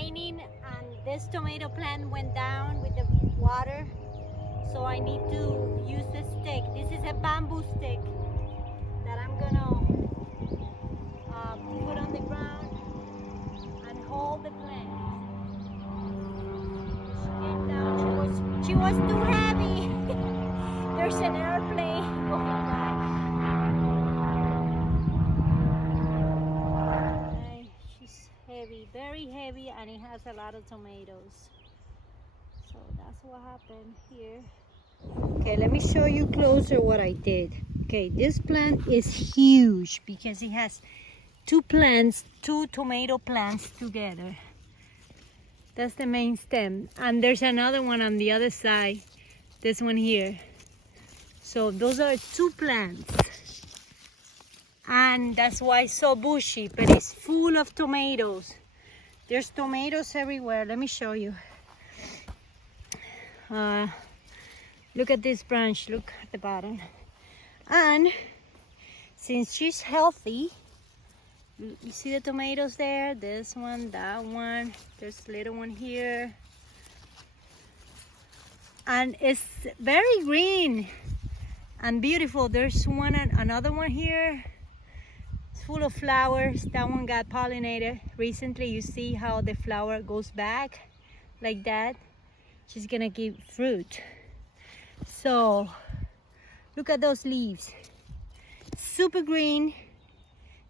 raining and this tomato plant went down with the water, so I need to use the stick. This is a bamboo stick that I'm gonna put on the ground and hold the plant. She came down, she was too heavy. There's an airplane going by. She's heavy, very heavy, and it has a lot of tomatoes. So that's what happened here. Okay, let me show you closer what I did. Okay, this plant is huge because it has two tomato plants together. That's the main stem. And there's another one on the other side, this one here. So those are two plants. And that's why it's so bushy, but it's full of tomatoes. There's tomatoes everywhere. Let me show you. Look at this branch, look at the bottom. And since she's healthy, you see the tomatoes there? This one, that one, there's a little one here. And it's very green and beautiful. There's another one here. It's full of flowers. That one got pollinated recently. You see how the flower goes back like that? She's gonna give fruit. So look at those leaves, super green,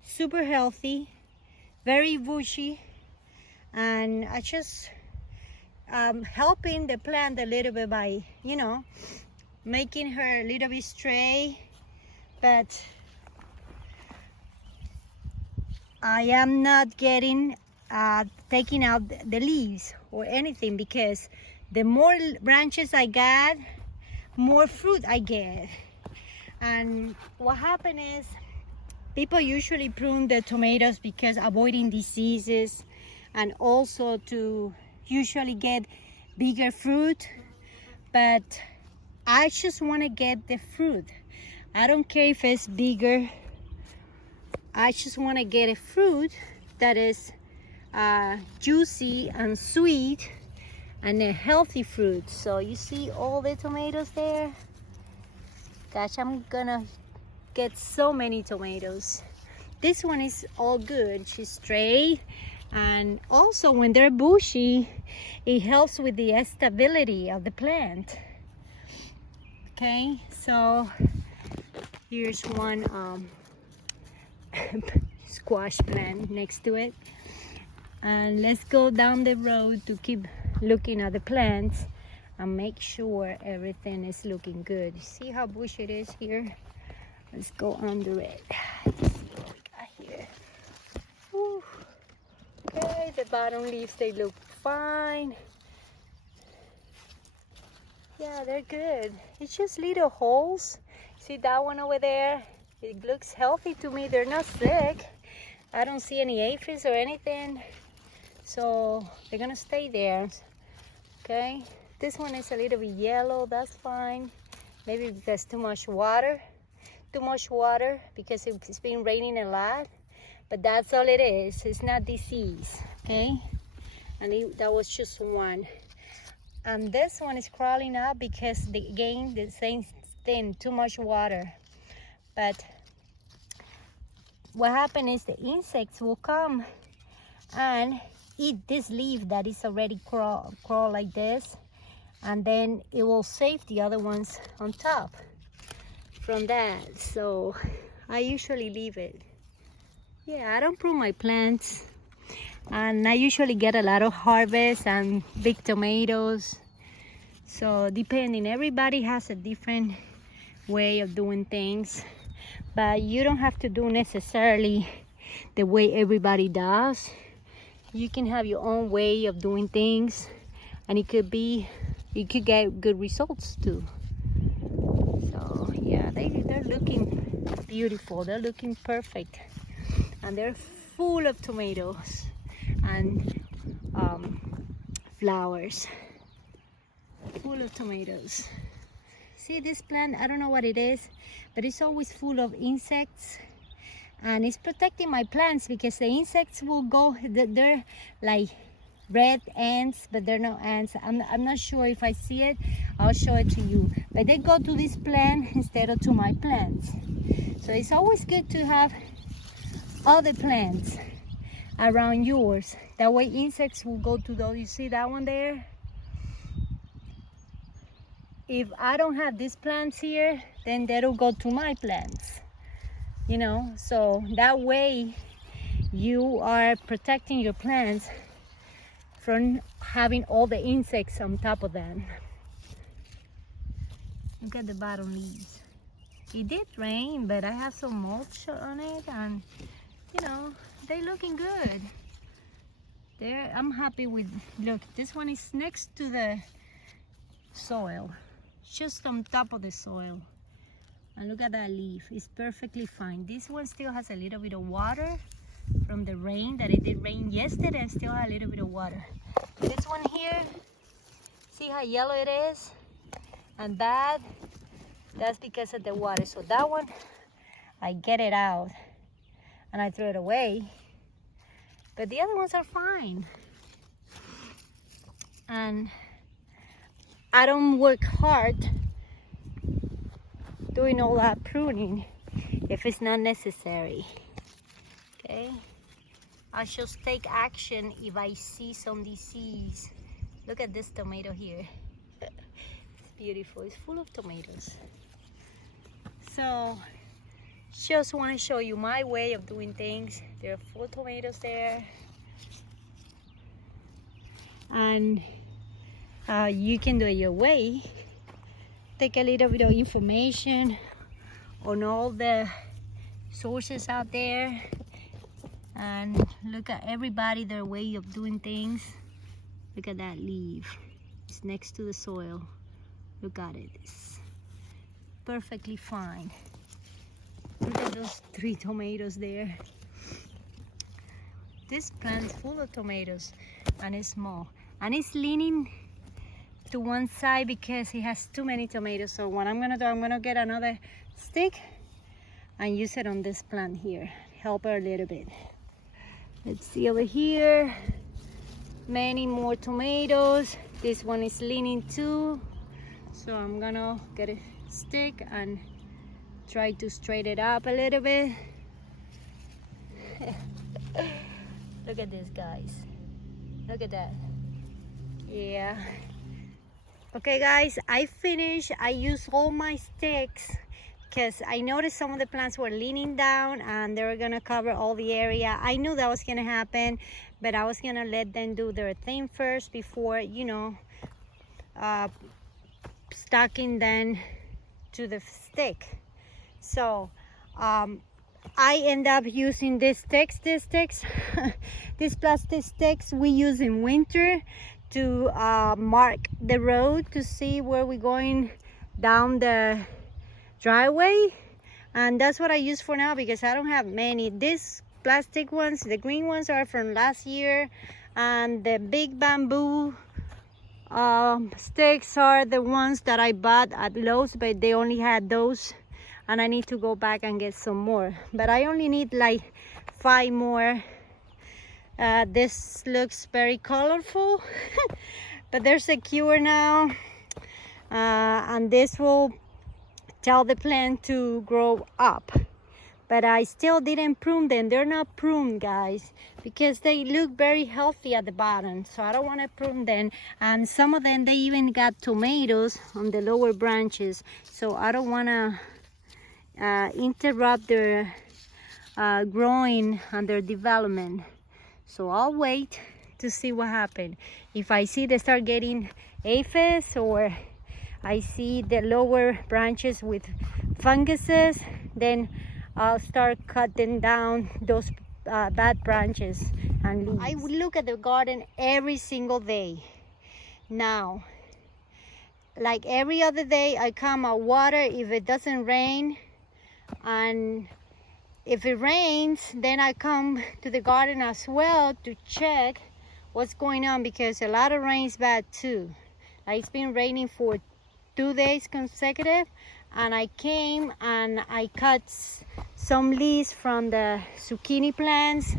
super healthy, very bushy, and I just helping the plant a little bit by, you know, making her a little bit stray, but I am not getting taking out the leaves or anything, because the more branches I got, more fruit I get. And what happened is, people usually prune the tomatoes because avoiding diseases and also to usually get bigger fruit, but I just want to get the fruit. I don't care if it's bigger. I just want to get a fruit that is juicy and sweet and a healthy fruit. So you see all the tomatoes there? Gosh, I'm gonna get so many tomatoes. This one is all good. She's straight, and also when they're bushy, it helps with the stability of the plant. Okay, so here's one squash plant next to it, and let's go down the road to keep looking at the plants and make sure everything is looking good. See how bushy it is here? Let's go under it. Let's see what we got here. Whew. Okay, the bottom leaves, they look fine. Yeah, they're good. It's just little holes. See that one over there? It looks healthy to me. They're not sick. I don't see any aphids or anything. So they're gonna stay there. Okay, this one is a little bit yellow. That's fine. Maybe because too much water because it's been raining a lot. But that's all it is. It's not disease. Okay, and that was just one. And this one is crawling up because they gained the same thing, too much water. But what happened is the insects will come and eat this leaf that is already crawl like this, and then it will save the other ones on top from that. So I usually leave it. Yeah, I don't prune my plants, and I usually get a lot of harvest and big tomatoes. So depending, everybody has a different way of doing things, but you don't have to do necessarily the way everybody does. You can have your own way of doing things, and you could get good results too. So yeah, they're looking beautiful. They're looking perfect, and they're full of tomatoes and flowers. Full of tomatoes. See this plant? I don't know what it is, but it's always full of insects. And it's protecting my plants because the insects will go, they're like red ants, but they're not ants. I'm not sure. If I see it, I'll show it to you. But they go to this plant instead of to my plants. So it's always good to have other plants around yours. That way insects will go to those. You see that one there? If I don't have these plants here, then they'll go to my plants. You know, so that way you are protecting your plants from having all the insects on top of them. Look at the bottom leaves. It did rain, but I have some mulch on it, and you know, they're looking good. I'm happy with, look, this one is next to the soil, just on top of the soil. And look at that leaf, it's perfectly fine. This one still has a little bit of water from the rain, that it did rain yesterday, and still had a little bit of water. This one here, see how yellow it is? And that's because of the water. So that one, I get it out and I throw it away. But the other ones are fine. And I don't work hard doing all that pruning if it's not necessary. Okay? I just take action if I see some disease. Look at this tomato here. It's beautiful. It's full of tomatoes. So, just want to show you my way of doing things. There are 4 tomatoes there. And you can do it your way. Take a little bit of information on all the sources out there and look at everybody, their way of doing things. Look at that leaf. It's next to the soil. Look at it. It's perfectly fine. Look at those 3 tomatoes there. This plant is full of tomatoes and it's small. And it's leaning to one side because it has too many tomatoes. So what I'm gonna do, I'm gonna get another stick and use it on this plant here. Help her a little bit. Let's see over here. Many more tomatoes. This one is leaning too. So I'm gonna get a stick and try to straighten it up a little bit. Look at this, guys. Look at that. Yeah. Okay, guys, I finished. I used all my sticks because I noticed some of the plants were leaning down and they were gonna cover all the area. I knew that was gonna happen, but I was gonna let them do their thing first before, you know, stocking them to the stick. So I end up using these sticks, these plastic sticks we use in winter to mark the road to see where we're going down the driveway. And that's what I use for now because I don't have many. These plastic ones, the green ones, are from last year, and the big bamboo sticks are the ones that I bought at Lowe's, but they only had those, and I need to go back and get some more. But I only need like 5 more. This looks very colorful, but they're secure now, and this will tell the plant to grow up. But I still didn't prune them. They're not pruned, guys, because they look very healthy at the bottom, so I don't want to prune them. And some of them, they even got tomatoes on the lower branches, so I don't want to interrupt their growing and their development. So I'll wait to see what happens. If I see they start getting aphids, or I see the lower branches with funguses, then I'll start cutting down those bad branches and leaves. I would look at the garden every single day. Now, like every other day, I come out water if it doesn't rain, and if it rains, then I come to the garden as well to check what's going on, because a lot of rain is bad too. Like it's been raining for 2 days consecutive, and I came and I cut some leaves from the zucchini plants,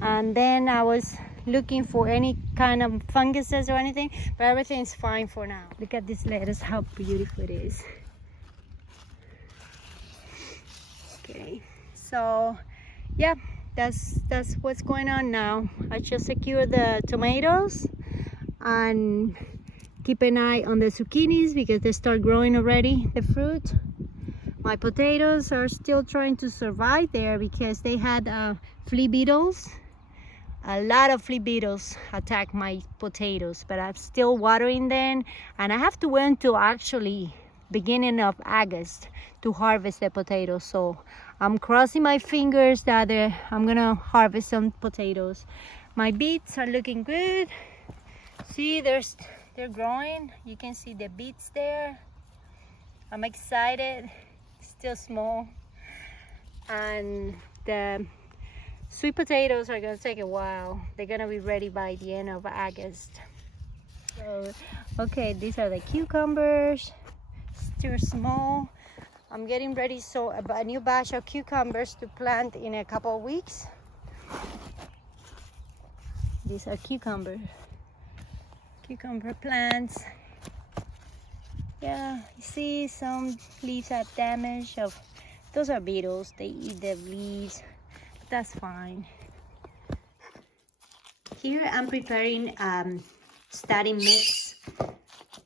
and then I was looking for any kind of funguses or anything, but everything's fine for now. Look at this lettuce, how beautiful it is. Okay, so yeah, that's what's going on now. I just secured the tomatoes and keep an eye on the zucchinis because they start growing already, the fruit. My potatoes are still trying to survive there because they had flea beetles. A lot of flea beetles attack my potatoes, but I'm still watering them, and I have to wait until actually beginning of August to harvest the potatoes. So I'm crossing my fingers that I'm gonna harvest some potatoes. My beets are looking good. See, they're growing. You can see the beets there. I'm excited. Still small, and the sweet potatoes are gonna take a while. They're gonna be ready by the end of August. So, okay, these are the cucumbers, still small. I'm getting ready, so a new batch of cucumbers to plant in a couple of weeks. These are cucumber plants. Yeah, you see some leaves are damaged. Those are beetles, they eat the leaves. That's fine. Here I'm preparing starting mix.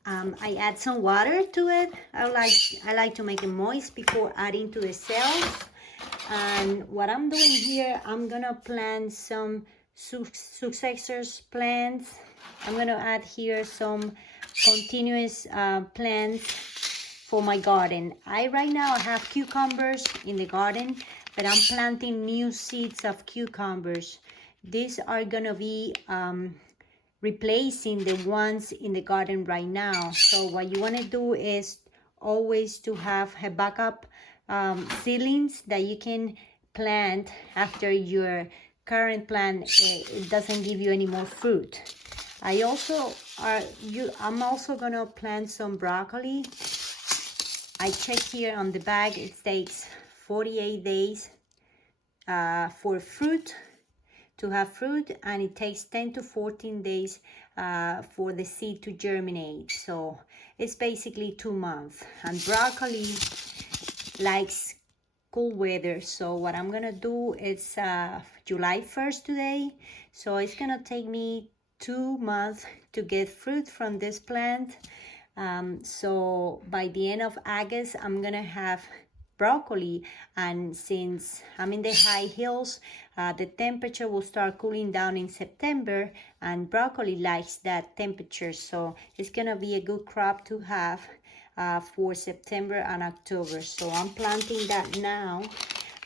I add some water to it. I like to make it moist before adding to the cells. And what I'm doing here, I'm gonna plant some successors plants. I'm gonna add here some continuous plants for my garden. Right now I have cucumbers in the garden, but I'm planting new seeds of cucumbers. These are gonna be replacing the ones in the garden right now. So what you wanna do is always to have a backup seedlings that you can plant after your current plant it doesn't give you any more fruit. I'm also gonna plant some broccoli. I check here on the bag, it states 48 days for fruit, to have fruit, and it takes 10 to 14 days for the seed to germinate. So it's basically 2 months. And broccoli likes cool weather. So what I'm gonna do is July 1st today. So it's gonna take me 2 months to get fruit from this plant. So by the end of August, I'm gonna have broccoli, and since I'm in the high hills, the temperature will start cooling down in September, and broccoli likes that temperature, so it's gonna be a good crop to have for September and October. So I'm planting that now.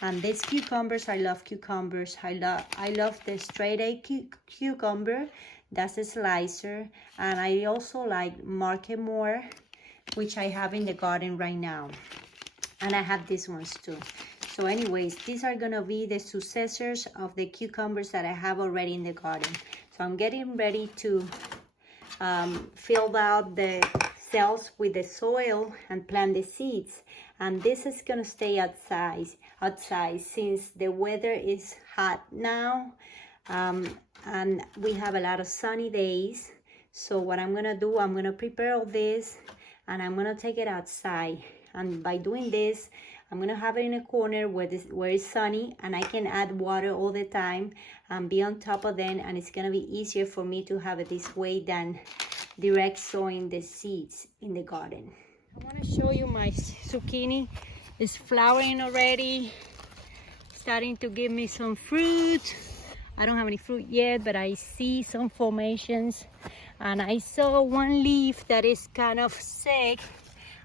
And these cucumbers, I love cucumbers. I love the straight A cucumber. That's a slicer. And I also like Market More, which I have in the garden right now. And I have these ones too. So anyways, these are gonna be the successors of the cucumbers that I have already in the garden. So I'm getting ready to fill out the cells with the soil and plant the seeds. And this is gonna stay outside since the weather is hot now, and we have a lot of sunny days. So what I'm gonna do, I'm gonna prepare all this and I'm gonna take it outside. And by doing this, I'm gonna have it in a corner where it's sunny, and I can add water all the time and be on top of them, and it's gonna be easier for me to have it this way than direct sowing the seeds in the garden. I want to show you my zucchini. It's flowering already, starting to give me some fruit. I don't have any fruit yet, but I see some formations, and I saw one leaf that is kind of sick,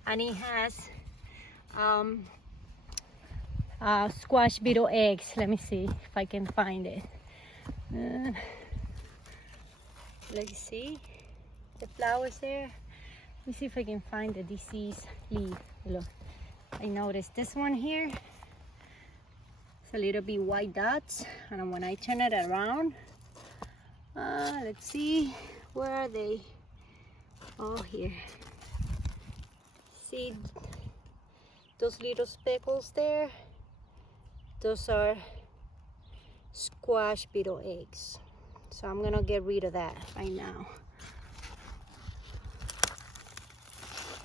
and it has squash beetle eggs. Let me see if I can find it. Let's see the flowers there. Let me see if I can find the diseased leaf. Look, I noticed this one here. It's a little bit white dots, and when I turn it around, let's see, where are they? Oh, here. See those little speckles there? Those are squash beetle eggs. So I'm gonna get rid of that right now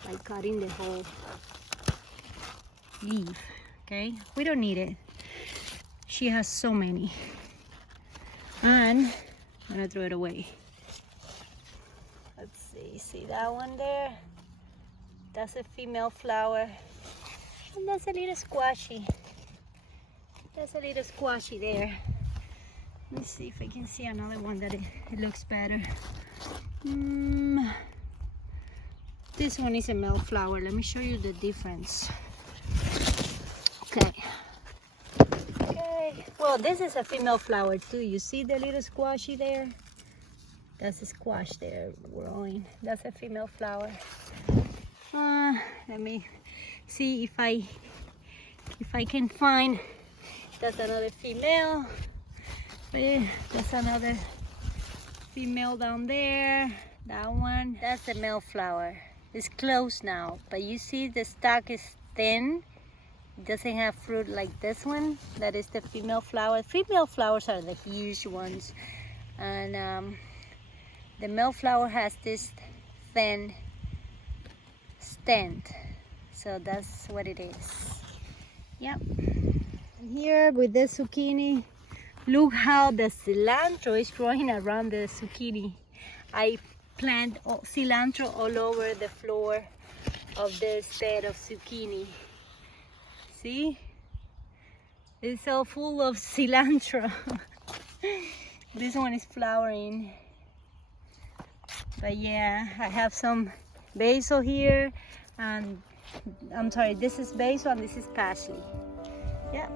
by cutting the whole leaf. Okay, we don't need it. She has so many, and I'm gonna throw it away. Let's see that one there? That's a female flower, and that's a little squashy. That's a little squashy there. Let's see if I can see another one that it looks better. This one is a male flower. Let me show you the difference. Okay. Well, this is a female flower too. You see the little squashy there? That's a squash there growing. That's a female flower. Let me see if I can find. That's another female. That's another female down there. That one. That's a male flower. It's closed now, but you see the stalk is thin. It doesn't have fruit like this one. That is the female flower. Female flowers are the huge ones, and the male flower has this thin stand. So that's what it is. Yep. And here with the zucchini, look how the cilantro is growing around the zucchini. I plant cilantro all over the floor of this bed of zucchini. See? It's all full of cilantro. This one is flowering. But yeah, I have some basil here, and I'm sorry, this is basil and this is parsley. Yeah.